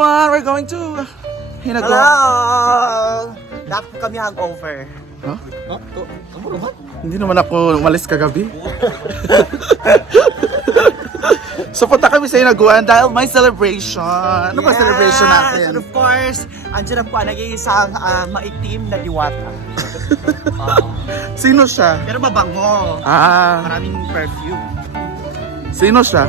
We're going to Hinago. Hello! Dapat kami hangover. Huh? Ano ba? Hindi naman ako umalis kagabi. So punta kami sa Hinaguan dahil may celebration. Ano ba celebration natin? And of course, andyan na po ang nag-iisang maitim na diwata. Sino siya? Pero mabango. Maraming perfume. Sino siya?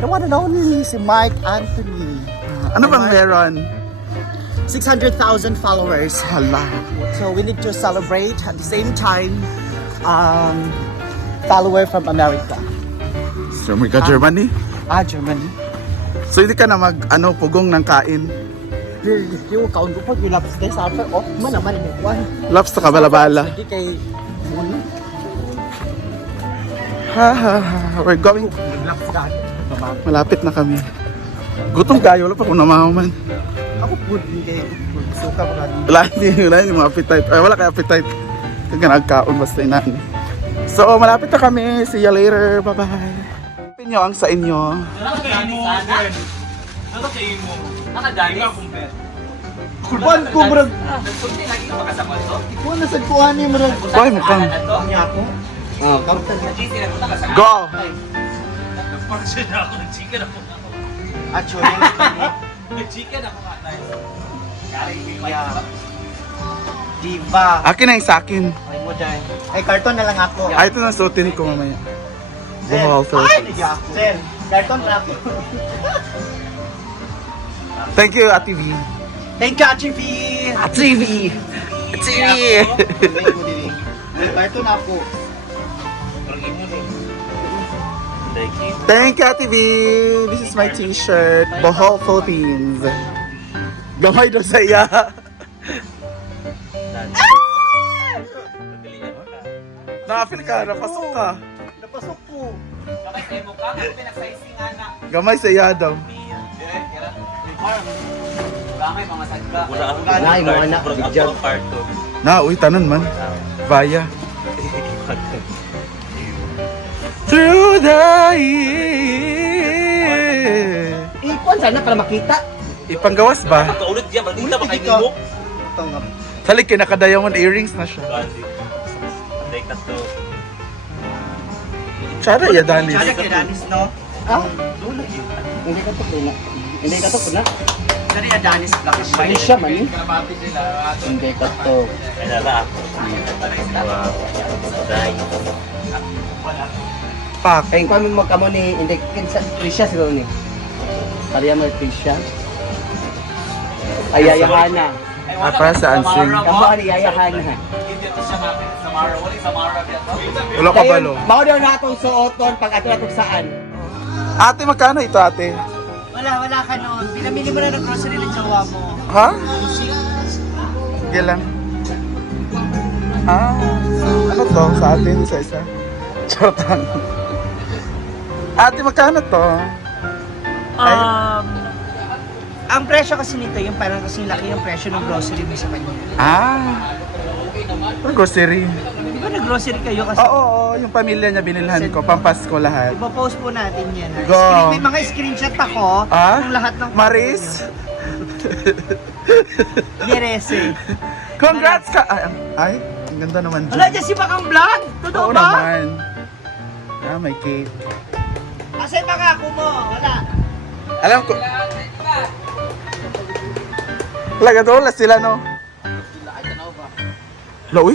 The one and only, si Mark Anthony. Ano bang meron? 600,000 followers. Hala. So we need to celebrate at the same time follower from America. So may ka Germany? Germany. So hindi ka na pugong ng kain? Yung kaun ko po, yung laps kayo sa after off man naman yung one. Laps na kabalabala. Hindi kay Muna. We're going. Laps dahil. Malapit na kami. Gutom kayo, wala pa kung namaman. Ako po, hindi. Suka ko rin. Wala yung mga appetite. Ay, wala kayo appetite. Kaya nagkaon basta inaan. So, malapit na kami. See you later. Bye-bye. Pinyo ang sa inyo. Kulban ko, bro. Kung nasa kuhan ni Marag. Boy, mukhang. Niya ako. Go! Actually, Diva. Akin na yung sa akin. Ay mo dyan. Ay, karton na lang ako. Ito na suotin ko mamaya. Zen. Wow, Ay, hindi ako. Zen, karton na ako. Thank you, Ate V. Thank you, Ate V. Ate V! Ate V! Karton na ako. Thank you, Ate V! This is my t-shirt. Bohol, Philippines. Gamay doon sa iya. Nakapil ka, napasok ka. Napasok po. Gamay sa iya daw. Nay, mga anak, bigyan. Na, uy, tanan man. Vaya. Through the year. Ikuan sana para makita. Ipanggawas ba? Kaulit diya, balita ba kayo mo? Salik kay naka-diamond earrings na siya. Day ka to. Tsara ya, Danis. Sana kay Danis, no? Ah? Hindi ka to na. Hindi ka to na. Sana yung Danis Black. May siya man eh. Hindi ka to. Ay nala ako. Wow. Day. Pak. Ay, kung magkamo ni, hindi, kinsa, Trisha siguro ni. Kaya mo Trisha. Ayayahana. Para sa answering. Kamu ani ayayahana. Wala ka balo. Mao daw na atong suoton pag ato atong saan. Ate, magkano ito, ate? Wala ka noon. Pinamili mo na ng grocery ng jowa mo. Ha? Sige lang. Ano to? Sa atin, sa isa? Chartan. Ate, magkano to? Ang presyo kasi nito, yung parang kasi laki yung presyo ng grocery mo sa kanya. Ang grocery. Di ba nag-grocery kayo kasi? Oo, yung pamilya niya binilhan ko, pampasko lahat. Ipo-post po natin yan. Go. May mga screenshot ako ng lahat ng... Maris? Derese. Congrats ka! Ay, ang ganda naman dyan. Wala dyan si Bakang Vlog? Totoo Oo ba? naman. May cake. Kasi baka ako mo, wala. Alam ko. Lagadola sila, no? Lawi?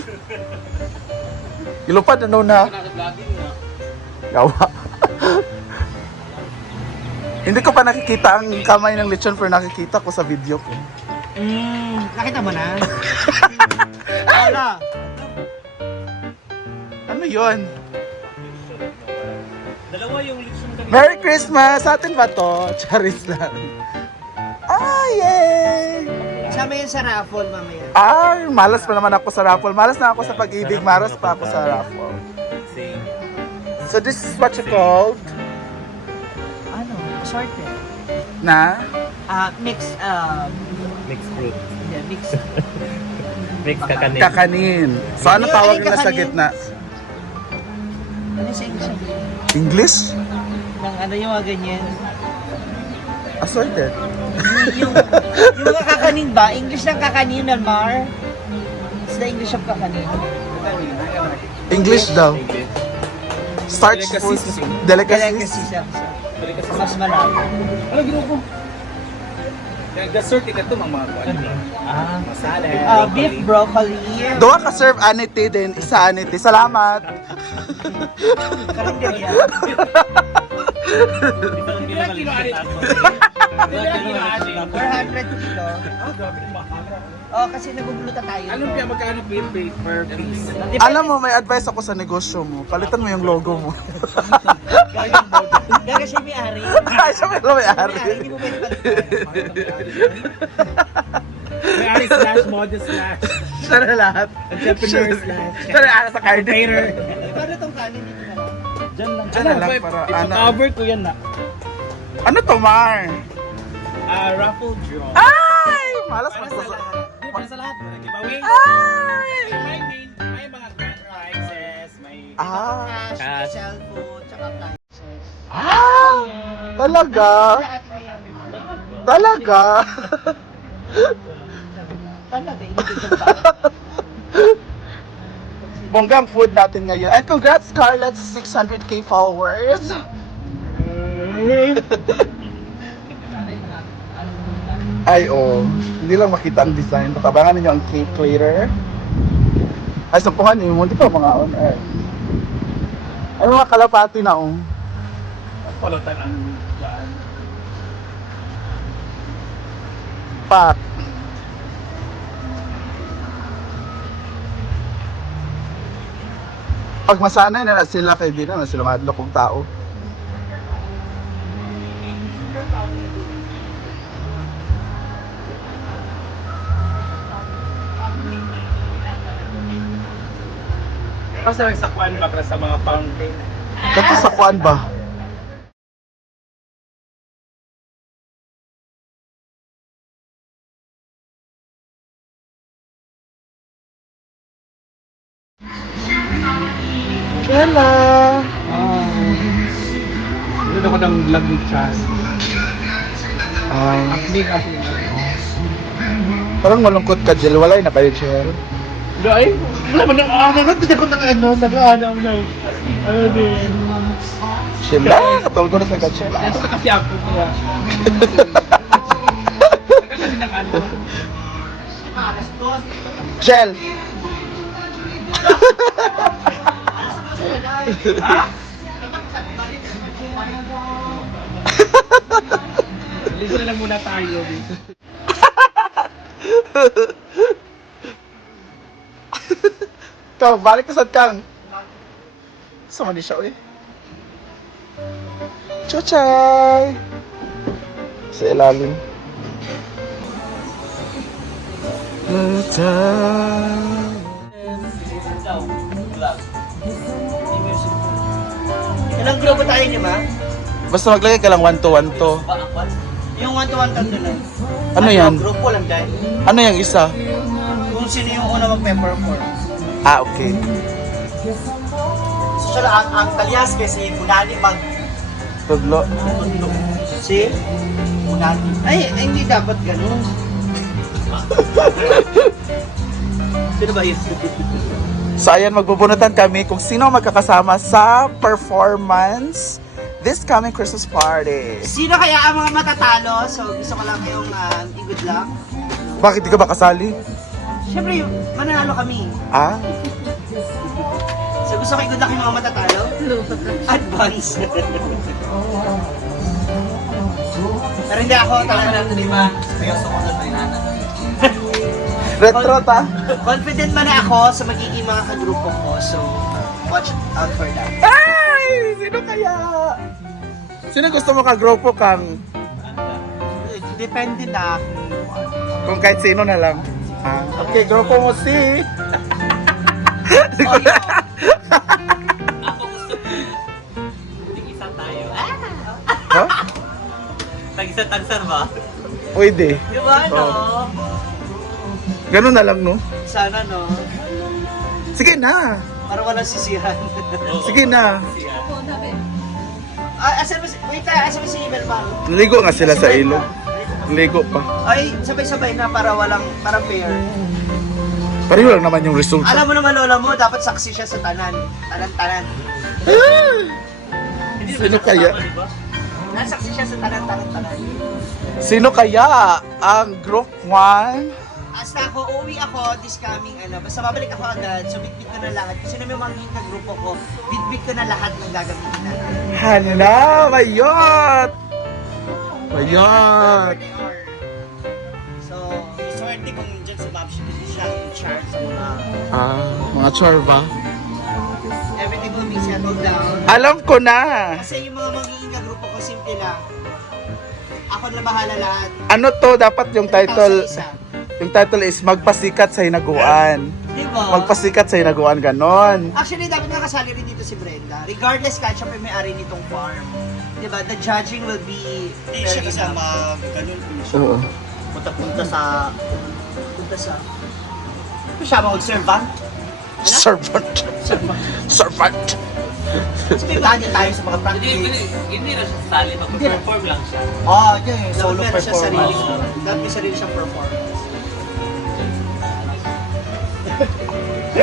Ilupad na na. Yawa. Hindi ko pa nakikita ang kamay ng lechon pero nakikita ko sa video ko. Nakita mo na? Wala. Ano yon? Dalawa yung lipson kanina. Merry Christmas! Sa atin ba to? Charis lang. Yay! Sama yan sa raffle mamaya. Malas pa naman ako sa raffle. Malas na ako sa pag-ibig. Maras pa ako sa raffle. Same. So this is what you called? Ano? Assorted. Na? Mix, Mixed fruit. yeah, mix. Mixed kakanin. Kakanin. So ano Ano tawag yung nila sa kakanin? gitna? Ano sa English? English? Ng ano yung mga ganyan? Assorted. yung mga kakanin ba? English ng kakanin, Mar? It's the English of kakanin. English daw. Starch food. Delicacy Delicacies. siya. Mas malabo. Ano grupo? Nag-dessert ka ito mga kuwan. Masala. Beef broccoli. Duwa ka serve anity din, isa anity. Salamat. Karinderya. Ilang kilo ari? 400 kilo. Oh, kasi nagugulutan tayo. Anong piya magkano per piece? Alam mo, may advice ako sa negosyo mo. Palitan mo yung logo mo. Gaga siya may ari. Ay, siya may May ari, ari. hindi mo pwede palitan. May ari slash model slash Siya na lahat. entrepreneur slash Siya na ala sa card. caterer. Paano tong kanin dito na lang? Diyan lang. Diyan na lang para ano. cover ko yan na. Ano to, Mar? Raffle draw. Ay! Malas Para pa sa sa... lahat. Di, para sa lahat. Giveaway. Ay! May mga grand prizes. May... Ah! Cash, cellphone, tsaka prices. Ah! Talaga? Talaga? Talaga, inibig yung ba? Bonggang food natin ngayon. And congrats, Scarlett, 600k followers. Ay, oh. Hindi lang makita ang design. Patabangan ninyo ang cake later. Ay, sampuhan niyo. Hindi pa mga on air. Ay, mga kalapati na, oh. Pulutan ang daan. Pak. Pag masanay na sila, kaya di na sila madlo kong tao. Basta may sakwan pa para sa mga fountain. Kato sa kuan ba? Bella! Doon ako ng vlog ni Chas. Ay, Big up. parang malungkot ka, Jill. Walay na kayo, Jill. Ay, wala man ng ano. Nagpita ko ng ano. Nag-ano ng... Ano din. Jill lang! Katulog ko na sa Jill lang. Ito kasi ako kaya. Kasi ng ano. Jill! Ligo na lang muna tayo dito. Ikaw, balik ka sa kang. Sama ni siya, uy. Chuchay! Sa ilalim. Ilang grupo tayo, di ba? Basta maglagay ka lang 1 to 1 to. Yung 1 to 1 tatlo lang. Ano yan? Grupo lang dahil. Ano yung isa? Kung sino yung una mag-perform. Ah, okay. So siya ang kalyas kasi Punani mag Tudlo. si Punani. Ay, hindi dapat ganun. Sino ba yun? So ayan, magbubunutan kami kung sino magkakasama sa performance this coming Christmas party. Sino kaya ang mga matatalo? So gusto ko lang kayong i-good luck. Bakit di ka ba kasali? Siyempre, mananalo kami. Ah? So gusto ko i-good luck yung mga matatalo? Advance. Pero hindi ako talaga natin, di ba? Seryoso ko lang Retro ta? Confident man na ako sa magiging mga kagrupo ko. So, watch out for that. Ay! Sino kaya? Sino gusto mo ka-grupo kang? Depende na. Kung kahit sino na lang. Ah, okay, grupo mo si... Oh, yun. Ha? Tag-isa-tagsar ba? Pwede. Di ba, no? Ganun na lang, no? Sana, no? Sige na! Para walang sisihan. Sige na! Asan mo si Ibel pa? Ligo nga sila sa ilog. Ligo pa. Ay, sabay-sabay na para fair. Pareho lang naman yung resulta. Alam mo naman lola mo, dapat saksi siya sa tanan. Tanan. Sino kaya? Nasaksi siya sa tanan. Sino kaya ang group 1? Basta uuwi ako this coming basta babalik ako agad, so bitbit ko na lahat. Kasi na may mga grupo ko, bitbit ko na lahat ng gagamitin natin. Hala, mayot! Mayot! So, swerte kung dyan si Ma'am Shiki siya in charge sa Mga chorba. everything will be settled down. Alam ko na! Kasi yung mga magiging grupo ko, simple lang. Ako na bahala lahat. Ano to, dapat yung title, Isa. yung title is Magpasikat sa Hinaguan. Diba? Magpasikat sa Hinaguan, ganon. Actually, dapat nakasali rin dito si Brenda. Regardless, kahit siya pa may-ari nitong farm. Diba? The judging will be Hindi siya very kasama, ganun po siya. Oo. Punta sa... Punta sa... Ano siya, mag-servant? Servant. Servant. Puntahan din tayo sa mga practice. Hindi na siya sali, mag-perform lang siya. Yun yung solo Dapat meron siya sarili. performance. Dapat may sarili siyang performance.